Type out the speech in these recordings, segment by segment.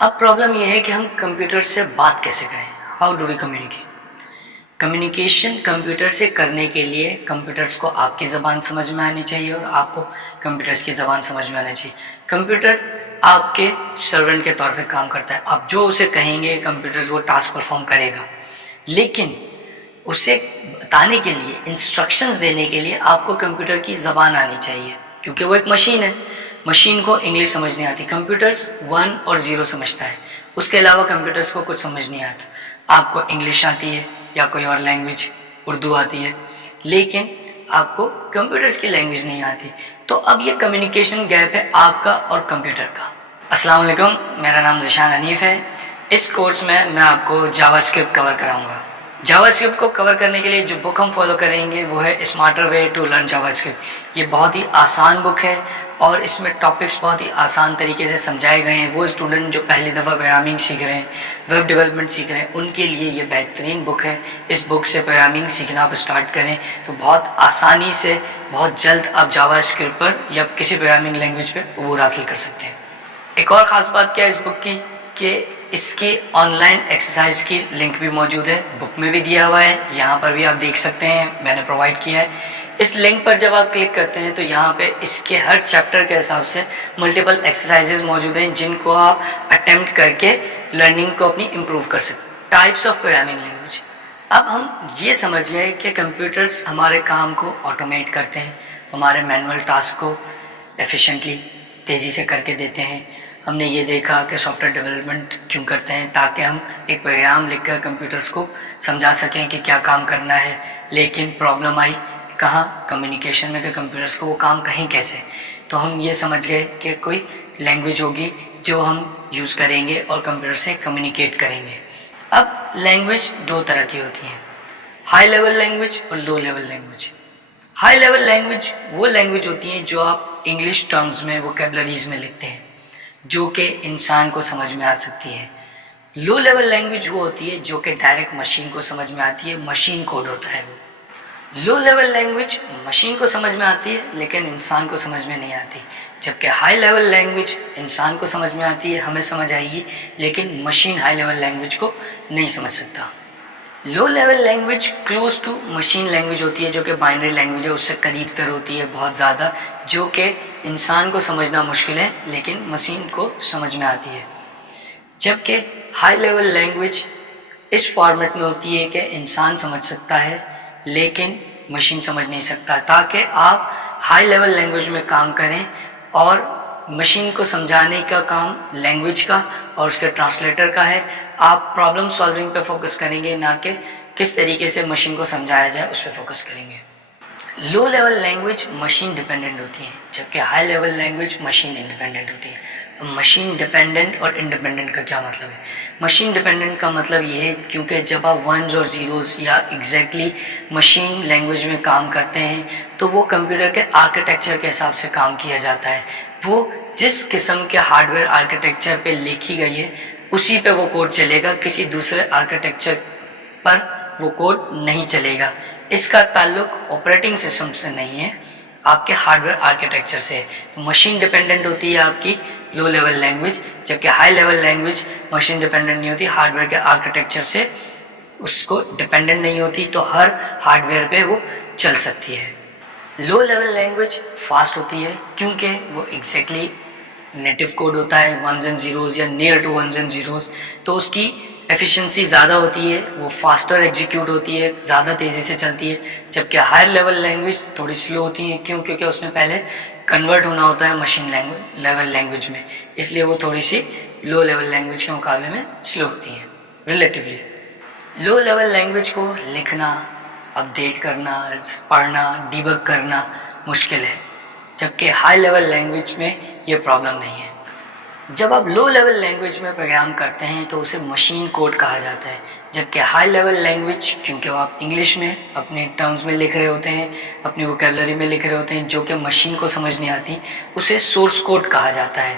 اب پرابلم یہ ہے کہ ہم کمپیوٹر سے بات کیسے کریں. How do we communicate. Communication computer سے کرنے کے لیے کمپیوٹرس کو آپ کی زبان سمجھ میں آنی چاہیے اور آپ کو کمپیوٹرس کی زبان سمجھ میں آنا چاہیے. کمپیوٹر آپ کے سرونٹ کے طور پہ کام کرتا ہے. آپ جو اسے کہیں گے کمپیوٹر وہ ٹاسک پرفارم کرے گا، لیکن اسے بتانے کے لیے، انسٹرکشنز دینے کے لیے آپ کو کمپیوٹر کی زبان آنی چاہیے، کیونکہ وہ ایک مشین ہے. مشین کو انگلش سمجھ نہیں آتی. کمپیوٹرز 1 اور 0 سمجھتا ہے، اس کے علاوہ کمپیوٹرز کو کچھ سمجھ نہیں آتا. آپ کو انگلش آتی ہے یا کوئی اور لینگویج، اردو آتی ہے، لیکن آپ کو کمپیوٹرز کی لینگویج نہیں آتی. تو اب یہ کمیونیکیشن گیپ ہے آپ کا اور کمپیوٹر کا. السلام علیکم، میرا نام ذیشان حنیف ہے. اس کورس میں آپ کو جاوا اسکرپٹ کور کراؤں گا. جاوا اسکرپٹ کو کور کرنے کے لیے جو بک ہم فالو کریں گے وہ ہے smarter way to learn JavaScript. یہ بہت ہی آسان بک ہے اور اس میں ٹاپکس بہت ہی آسان طریقے سے سمجھائے گئے ہیں. وہ اسٹوڈنٹ جو پہلی دفعہ پروگرامنگ سیکھ رہے ہیں، ویب ڈیولپمنٹ سیکھ رہے ہیں، ان کے لیے یہ بہترین بک ہے. اس بک سے پروگرامنگ سیکھنا آپ اسٹارٹ کریں تو بہت آسانی سے بہت جلد آپ جاوا اسکرپٹ پر یا کسی پروگرامنگ لینگویج پہ عبور حاصل کر سکتے ہیں. ایک اور خاص بات کیا ہے اس بک کی کہ اس کی آن لائن ایکسرسائز کی لنک بھی موجود ہے. بک میں بھی دیا ہوا ہے، یہاں پر بھی آپ دیکھ سکتے ہیں، میں نے پرووائڈ کیا ہے. اس لنک پر جب آپ کلک کرتے ہیں تو یہاں پہ اس کے ہر چیپٹر کے حساب سے ملٹیپل ایکسرسائزز موجود ہیں جن کو آپ اٹیمپٹ کر کے لرننگ کو اپنی امپروو کر سکتے ہیں. Types of programming language. اب ہم یہ سمجھ گئے کہ کمپیوٹرز ہمارے کام کو آٹومیٹ کرتے ہیں، ہمارے مینول ٹاسک کو ایفیشینٹلی تیزی سے کر کے دیتے ہیں. ہم نے یہ دیکھا کہ سافٹ ویئر ڈیولپمنٹ کیوں کرتے ہیں، تاکہ ہم ایک پروگرام لکھ کر کمپیوٹرز کو سمجھا سکیں کہ کیا کام کرنا ہے. لیکن پرابلم آئی کہاں؟ کمیونیکیشن میں، کہ کمپیوٹرز کو وہ کام کہیں کیسے. تو ہم یہ سمجھ گئے کہ کوئی لینگویج ہوگی جو ہم یوز کریں گے اور کمپیوٹر سے کمیونیکیٹ کریں گے. اب لینگویج دو طرح کی ہوتی ہیں، ہائی لیول لینگویج اور لو level language. High level language وہ لینگویج ہوتی ہیں جو آپ انگلش ٹرمز میں، ووکیبلریز میں لکھتے ہیں، جو کہ انسان کو سمجھ میں آ سکتی ہے. لو لیول لینگویج وہ ہوتی ہے جو کہ ڈائریکٹ مشین کو سمجھ میں آتی ہے، مشین کوڈ ہوتا ہے. وہ لو لیول لینگویج مشین کو سمجھ میں آتی ہے لیکن انسان کو سمجھ میں نہیں آتی، جبکہ ہائی لیول لینگویج انسان کو سمجھ میں آتی ہے، ہمیں سمجھ آئے گی، لیکن مشین ہائی لیول لینگویج کو نہیں سمجھ سکتا. Low level language close to machine language ہوتی ہے، جو کہ بائنری لینگویج ہے، اس سے قریب تر ہوتی ہے بہت زیادہ، جو کہ انسان کو سمجھنا مشکل ہے لیکن مشین کو سمجھ میں آتی ہے. جبکہ ہائی لیول لینگویج اس فارمیٹ میں ہوتی ہے کہ انسان سمجھ سکتا ہے لیکن مشین سمجھ نہیں سکتا. تاکہ آپ ہائی لیول لینگویج میں کام کریں اور مشین کو سمجھانے کا کام لینگویج کا اور اس کے ٹرانسلیٹر کا ہے. آپ پرابلم سالونگ پہ فوکس کریں گے، نہ کہ کس طریقے سے مشین کو سمجھایا جائے اس پہ فوکس کریں گے. لو لیول لینگویج مشین ڈیپینڈنٹ ہوتی ہیں، جبکہ high level language machine independent ہوتی ہیں. مشین ڈیپینڈنٹ اور انڈیپینڈنٹ کا کیا مطلب ہے؟ مشین ڈیپینڈنٹ کا مطلب یہ ہے کیونکہ جب آپ ونز اور زیروز یا ایگزیکٹلی مشین لینگویج میں کام کرتے ہیں تو وہ کمپیوٹر کے آرکیٹیکچر کے حساب سے کام کیا جاتا ہے. وہ جس قسم کے ہارڈ ویئر آرکیٹیکچر پہ لکھی گئی ہے اسی پہ وہ کوڈ چلے گا، کسی دوسرے آرکیٹیکچر پر وہ کوڈ نہیں چلے گا. اس کا تعلق آپریٹنگ سسٹم سے نہیں ہے، آپ کے ہارڈ ویئر آرکیٹیکچر سے ہے. تو مشین ڈیپینڈنٹ ہوتی ہے آپ کی لو لیول لینگویج، جبکہ high level language machine dependent نہیں ہوتی، ہارڈ ویئر کے آرکیٹیکچر سے اس کو ڈیپینڈنٹ نہیں ہوتی، تو ہر ہارڈ ویئر پہ وہ چل سکتی ہے. لو لیول لینگویج فاسٹ ہوتی ہے کیونکہ وہ ایگزیکٹلی نیٹو کوڈ ہوتا ہے، ونز اینڈ زیروز یا near to ones and zeros, تو اس کی ایفیشنسی زیادہ ہوتی ہے، وہ فاسٹر ایگزیکیوٹ ہوتی ہے، زیادہ تیزی سے چلتی ہے. جبکہ ہائر لیول لینگویج تھوڑی سلو ہوتی ہے، کیونکہ اس میں پہلے کنورٹ ہونا ہوتا ہے مشین لیول لینگویج میں، اس لیے وہ تھوڑی سی لو لیول لینگویج کے مقابلے میں سلو ہوتی ہیں ریلیٹیولی. لو لیول لینگویج کو لکھنا، اپڈیٹ کرنا، پڑھنا، ڈیبگ کرنا مشکل ہے، جبکہ ہائی لیول لینگویج میں یہ پرابلم نہیں ہے. جب آپ لو لیول لینگویج میں پروگرام کرتے ہیں تو اسے مشین کوڈ کہا جاتا ہے، جبکہ ہائی لیول لینگویج کیونکہ وہ آپ انگلش میں اپنے ٹرمز میں لکھ رہے ہوتے ہیں، اپنی ووکیبلری میں لکھ رہے ہوتے ہیں، جو کہ مشین کو سمجھ نہیں آتی، اسے سورس کوڈ کہا جاتا ہے.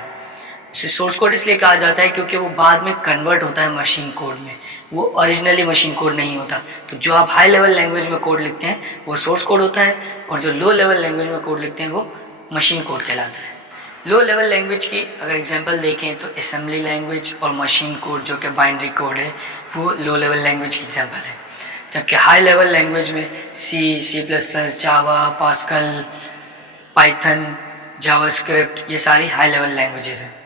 اسے سورس کوڈ اس لیے کہا جاتا ہے کیونکہ وہ بعد میں کنورٹ ہوتا ہے مشین کوڈ میں، وہ اوریجنلی مشین کوڈ نہیں ہوتا. تو جو آپ ہائی لیول لینگویج میں کوڈ لکھتے ہیں وہ سورس کوڈ ہوتا ہے، اور جو لو لیول لینگویج میں کوڈ لکھتے ہیں وہ مشین کوڈ کہلاتا ہے. لو لیول لینگویج کی اگر ایگزامپل دیکھیں تو اسمبلی لینگویج اور مشین کوڈ جو کہ بائنری کوڈ ہے وہ لو لیول لینگویج کی ایگزامپل ہے، جبکہ ہائی لیول لینگویج میں سی پلس پلس، جاوا، پاسکل، پائتھن، جاوا اسکرپٹ، یہ ساری ہائی لیول لینگویجز ہیں۔